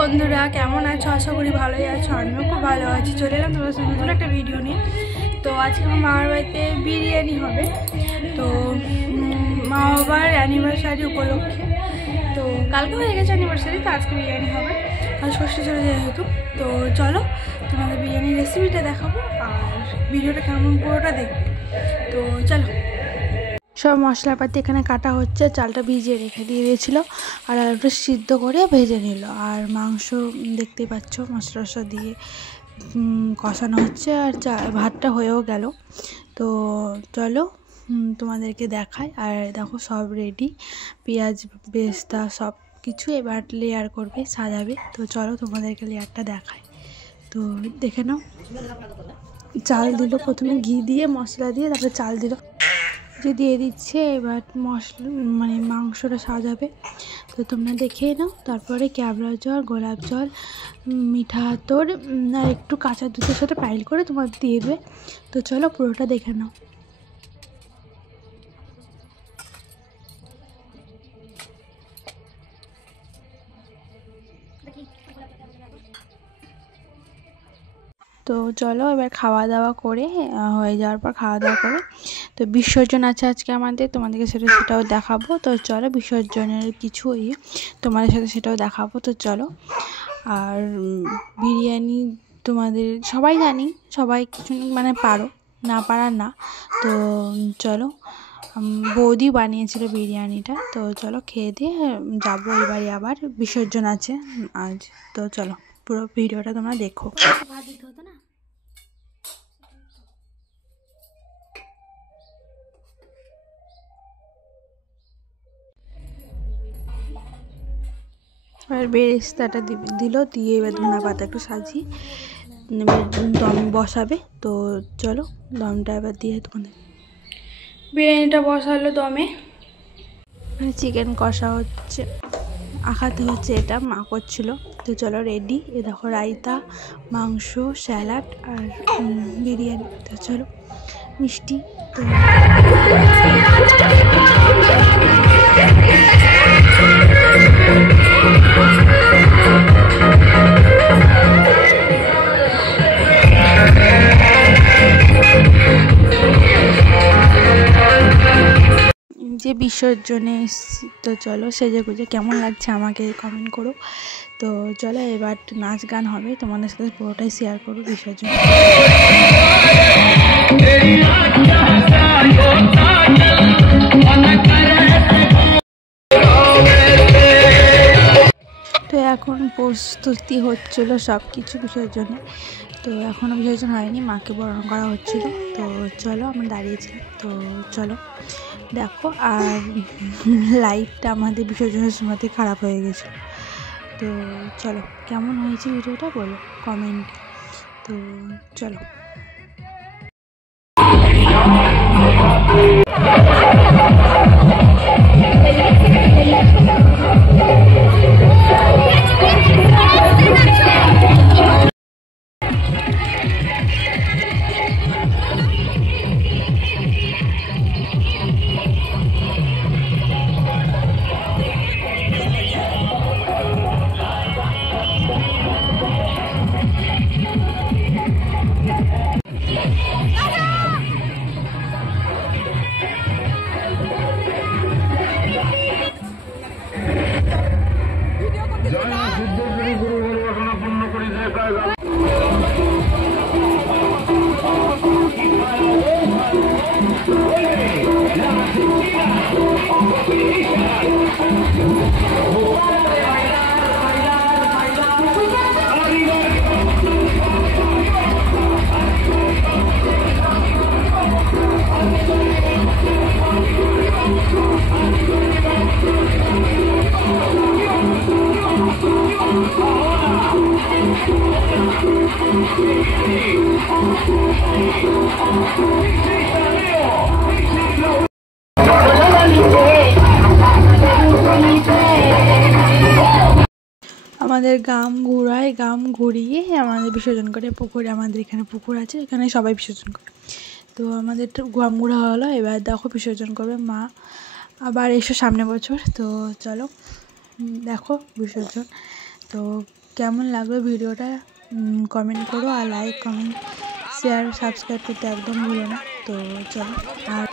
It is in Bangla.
বন্ধুরা, কেমন আছো? আশা করি ভালোই আছো। আমিও খুব ভালো আছি। চলে এলাম তোমার সাথে নতুন একটা ভিডিও নিয়ে। তো আজকে আমার মামার বাড়িতে বিরিয়ানি হবে। তো মা বাবার অ্যানিভার্সারি উপলক্ষে, তো কালকে হয়ে গেছে অ্যানিভার্সারি, তো আজকে বিরিয়ানি হবে। আজ ষষ্ঠী চলে যায় যেহেতু। তো চলো তোমাদের বিরিয়ানির রেসিপিটা দেখাবো আর ভিডিওটা কেমন পুরোটা দেখবে। তো চলো। সব মশলাপাতি এখানে কাটা হচ্ছে। চালটা ভিজিয়ে রেখে দিয়ে দিয়েছিল আর আলুটা সিদ্ধ করে ভেজে নিল। আর মাংস দেখতেই পাচ্ছ মশলা টশলা দিয়ে কষানো হচ্ছে। আর ভাতটা হয়েও গেল। তো চলো তোমাদেরকে দেখাই। আর দেখো সব রেডি, পেঁয়াজ বেস্তা সব কিছু এবার লেয়ার করবে, সাজাবে। তো চলো তোমাদেরকে লেয়ারটা দেখাই। তো দেখে নাও। চাল দিল প্রথমে, ঘি দিয়ে মশলা দিয়ে তারপরে চাল দিল, যে দিয়ে দিচ্ছে। এবার মশলা মানে মাংসটা সাজাবে। তো তোমরা দেখেই নাও। তারপরে ক্যাবলা জল, গোলাপ জল, মিঠা আতর আর একটু কাঁচা দুধের সাথে পাইল করে তোমার দিয়ে দেবে। তো চলো পুরোটা দেখে নাও। তো চলো এবার খাওয়া দাওয়া করে, হয়ে যাওয়ার পর খাওয়া দাওয়া করে তো বিসর্জন আছে আজকে আমাদের, তোমাদেরকে সেটাও দেখাবো। তো চলো বিসর্জনের কিছু তোমাদের সাথে সেটাও দেখাবো। তো চলো। আর বিরিয়ানি তোমাদের সবাই জানি, সবাই কিছু মানে পারো, না পারার না। তো চলো, বৌদি বানিয়েছিল বিরিয়ানিটা। তো চলো খেয়ে দিয়ে যাবো এবারে, আবার বিসর্জন আছে আজ। তো চলো পুরো ভিডিওটা তোমরা দেখো। এবার বেরেস্তাটা দিল, দিয়ে এবার ধনা পাতা একটু সাজিয়ে দম বসাবে। তো চলো দমটা এবার দিয়ে তোমাদের বিরিয়ানিটা বসালো দমে। চিকেন কষা হচ্ছে, আঁকাতে হচ্ছে, এটা মা করছিল। তো চলো রেডি। এ দেখো রায়তা, মাংস, স্যালাড আর বিরিয়ানি। তো চলো মিষ্টি। তো যে বিসর্জনে এসেছি। তো চলো সেজে গুজে কেমন লাগছে আমাকে কমেন্ট করো। তো চলো এবার নাচ গান হবে, তোমাদের সাথে পুরোটাই শেয়ার করো বিসর্জন। তো এখন প্রস্তুতি হচ্ছিলো সব কিছু বিসর্জনে। তো এখনও বিসর্জন হয়নি, মাকে বরণ করা হচ্ছিল। তো চলো আমরা দাঁড়িয়েছিলাম। তো চলো দেখো। আর লাইটটা আমাদের বিসর্জনের সময়তে খারাপ হয়ে গেছিলো। তো চলো কেমন হয়েছে ভিডিওটা বলো কমেন্ট। তো চলো। আমাদের গ্রাম ঘুরায়, গ্রাম ঘুরিয়ে আমাদের বিসর্জন করে পুকুরে। আমাদের এখানে পুকুর আছে, এখানে সবাই বিসর্জন করে। তো আমাদের গ্রাম ঘোরা হলো। এবার দেখো বিসর্জন করবে মা। আবার এসো সামনে বছর। তো চলো দেখো বিসর্জন। তো কেমন লাগলো ভিডিওটা কমেন্ট করো, আর লাইক কমেন্ট শেয়ার সাবস্ক্রাইব করতে একদম ভুলো না। তো চলো আর